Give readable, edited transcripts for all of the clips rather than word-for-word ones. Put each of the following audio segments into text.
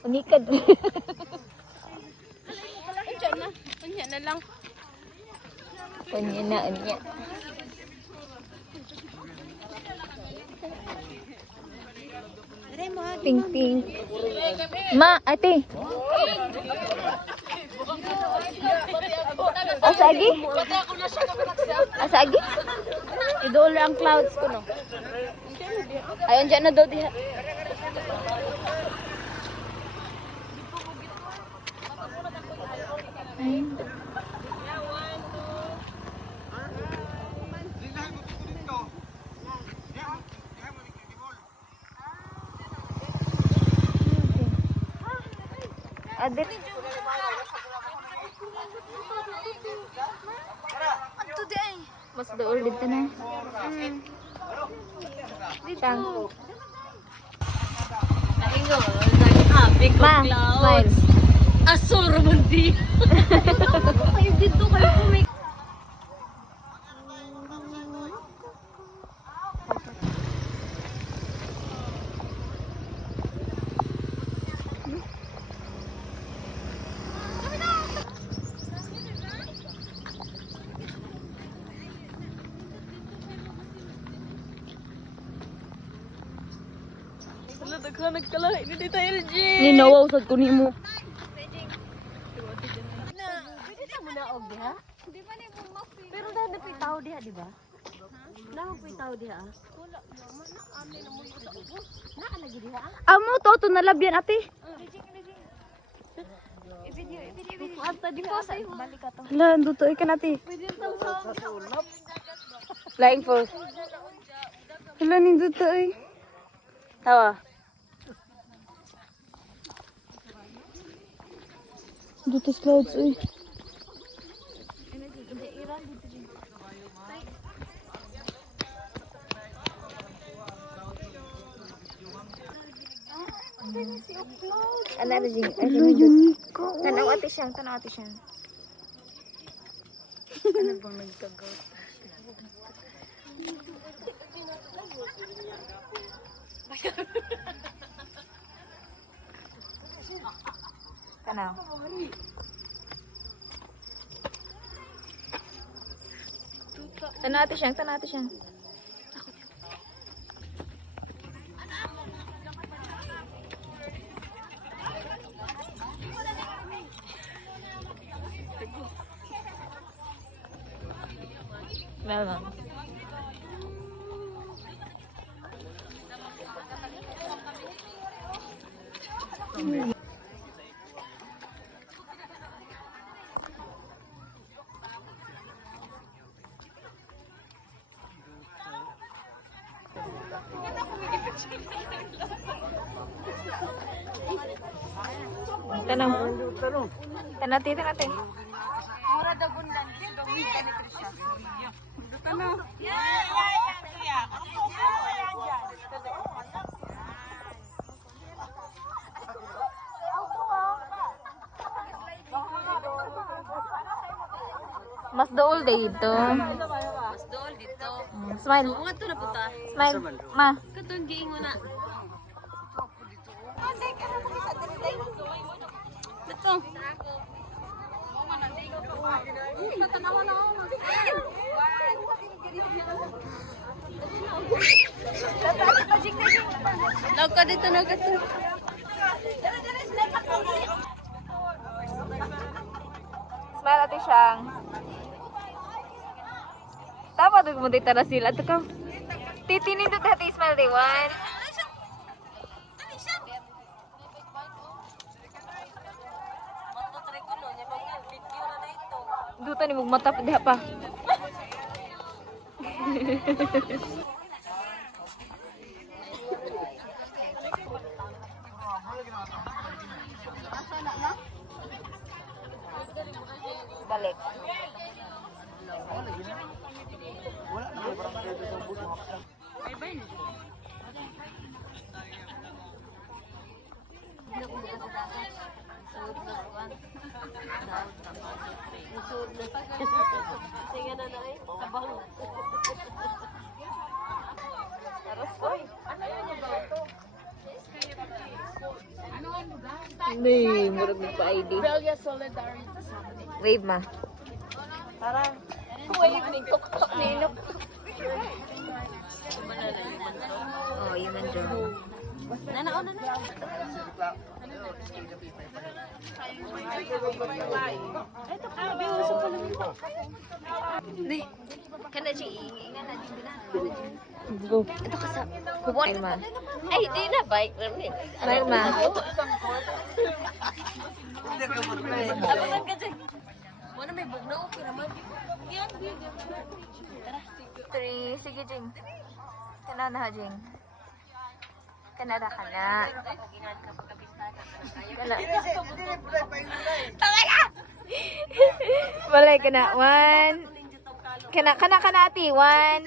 Unikad. Unya na lang. Unya na, unya. Pink, pink. Ma, ate. Asagi? Asagi? Idol ang clouds ko no. Ayun dyan na daw diha. Adik. Mas dool dito na. Siyang. Big Ma, clouds. smile. Asor mundi. Kayo dito kayo kumik. Nagkalahi ni Tita LG. Ninawaw sad ko nimo. Pwede na mo na og diha? Di ba ni mo mafi? Pero dahil napoy tao diha, di ba? Napoy tao diha. Wala naman na amin na mo sa ubos. Naa lagi diha. Amo to nalabyan ate. Video. Ata di po sa balik ka to. Hala, duto ikan ate. Pwede tao sa Flying fox. Hala ning duto ay. Tawa. Duto clouds uy. Ana na jing. Tanaw ate siyang, tanaw ate siyang. Ano bang nagkagaw? Tanaw. Tanaw ate siyang, tanaw ate siyang. Meron. Tanong. Tanong, tita natin. Mura daw bundan. Mas dool dito. Mas dool dito. Smile. Mga to na puta. Smile. Ma. Katong giingon na. Ito. Nagka dito, nagka dito. Smile ate siyang. Tama doon mo dito na sila. Ito ka. Titinin doon dati smile day one. Duta ni mugmata pa diha pa. Balik. Sige na na eh. Sabaw. Hindi, murag nagpa-ID. Belgia Solidarity. Wave ma. Parang, wave ni tok-tok ni Inok. Oh, yun nandiyan. Nanao na na. Ito ka, biuso ko lang. Hindi. Kana siya iingan na din na. Go. Ito ka sa kubon. Ma. Ay, di na bike rin. Smile ma. Abangan ka dyan. Muna may bugnaw, kiraman. Yan, tara. 3, sige Jing. Kana na Jing. Kana na kana. Kana. Tangala. Balay kana 1. Kana ati 1.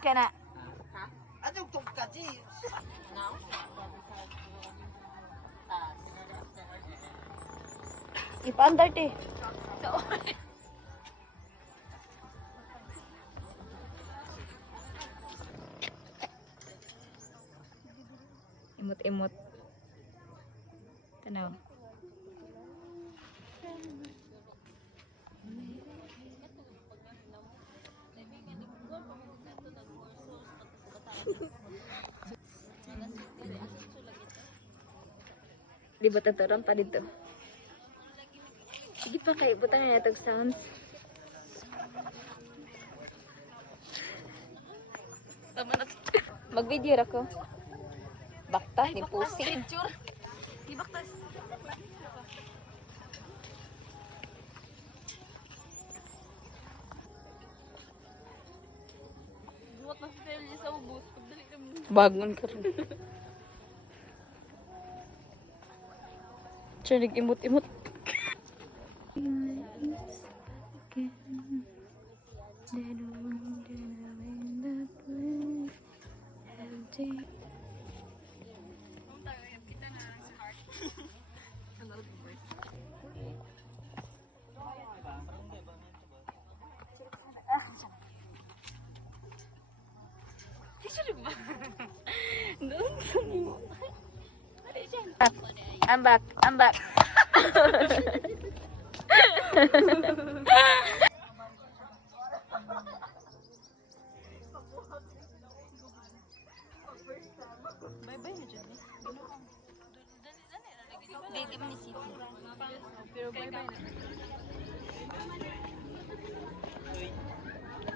Kana. Adong tungkaji. Ipandar te. Imot-imot. Tanaw. Di ba taturan pa dito? Sige pa kayo, buta na itong sounds. Tama na. Mag-video ako. Bakta, ni pusi. Picture. Ibaktas. Buwat na sa sa ubos. Pagdali ka mo. Bangon ka rin. Siya nag-imot-imot. I'm back. I'm back. Bye-bye na dyan. Hindi mo ni City. Pero bye-bye na.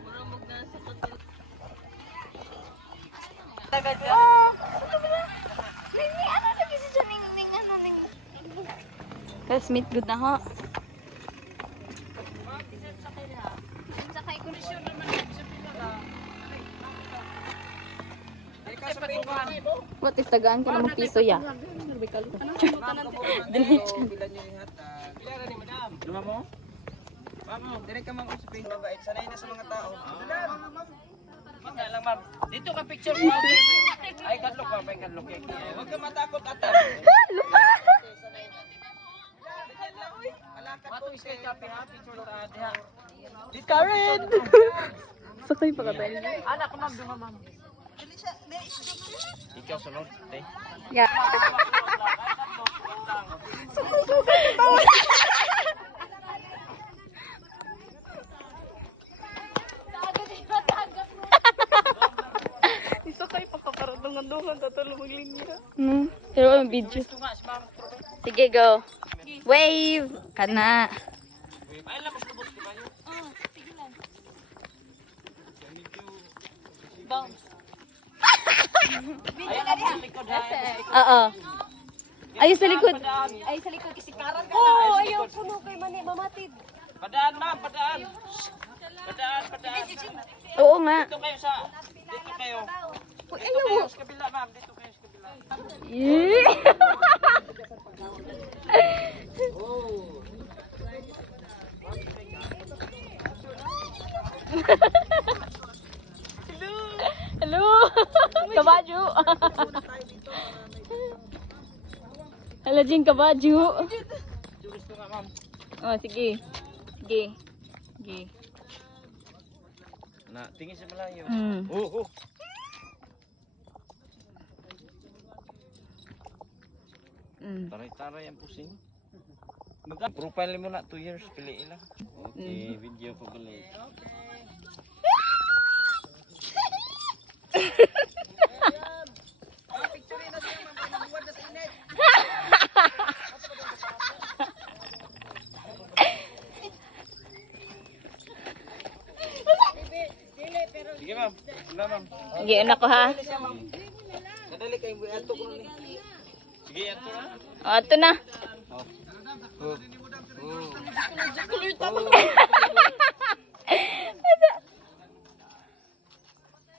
Maramag na sa katil. Tagad ka? Oh! Ano lagi si John? Ning. Classmate good na ha. Sakay ko na siya naman. What is tagaan ka namang piso ya? Luma mo? Ma'am, dire ka ma'am usapin. Mabait, sanay na sa mga tao. Kita lang ma'am. Dito ka picture mo. Ay, kadlok ma'am, ay kadlok. Huwag ka matakot ata. Matuis kay Chapi ha, picture sa diha. Karen! Sakay pa ka ba? Anak ko ma'am, dunga ma'am. Ikaw sunod, te. Yeah. Isakay pa kaparadungan-dungan tatalo maglinya. Pero ang video. Sige, go. Wave! Kana. Ay, lang, mas lubos ka ba yun? Sige lang. Bounce. Ayan, sa likod ha. Oo. Ayos sa likod. Ay, sa likod kasi karan ka. Oo, ayaw puno kay mani mamatid. Padaan ma'am, padaan. Padaan. Oo nga. Dito kayo sa... Dito kayo. Uy, Dito kayo sa kabila ma'am, dito kayo sa kabila. Hello. Kabadyo. Hello, Jing Kabadyo. Gusto nga ma'am. Oh, sige. Sige. Sige. Na, tingin sa malayo. Mm. Mm. Taray-taray ang pusing. Profile mo na 2 years, piliin lang. Okay, video ko balik. Sige ma'am, wala ma'am. Sige, anak ko ha. Kadali kayo, ato ko ni. Sige, ato na. O, ito na.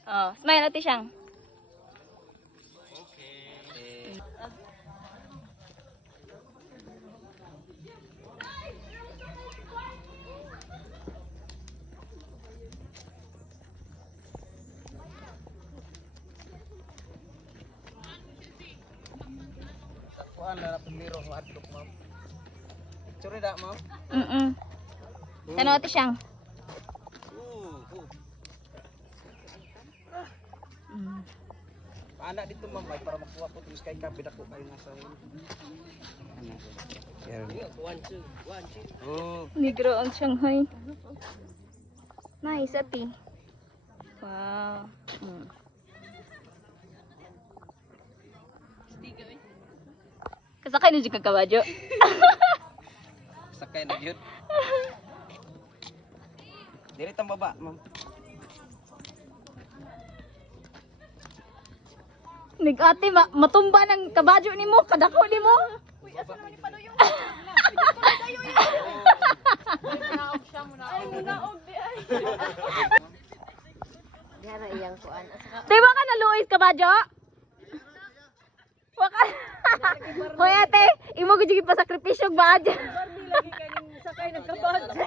Oh, smile natin siyang. Okay. Kuan na pumiro ng adlok ma'am. Picture da ma'am. Ano natin siyang? Anak dito ma'am ay para makuha ko tulis kay kapit ako kayo nasa. One, two. Oh. Negro ang Shanghai. Nice, ati. Wow. Kasakay na dyan kagkawadyo. Sakay na yun. Dili tang baba, ma'am. Nag-ate, matumba ng kabadyo ni mo, kadako ni mo. Uy, asa mo ni Panoy yung? Ay, munaog di ay. Diara iyang kuan. Di ba ka naluoy kabadyo? Waka. Hoy ate, imo gid pa sakripisyo badyo. Barbie lagi kaning sakay ng kabadyo.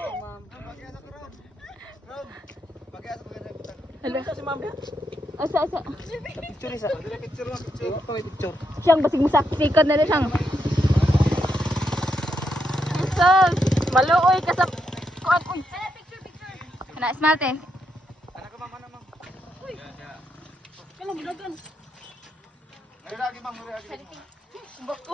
Hello. Si ma'am. Asa. Picture isa. Picture. Ito may picture. Siyang basig mo saksikon na siyang. Jesus, maluoy ka sa kuan uy. Picture. Kana smart eh. Anak ko ma'am, ma'am. Uy. Kala mo dagan. Lagi ma'am, lagi. Bako.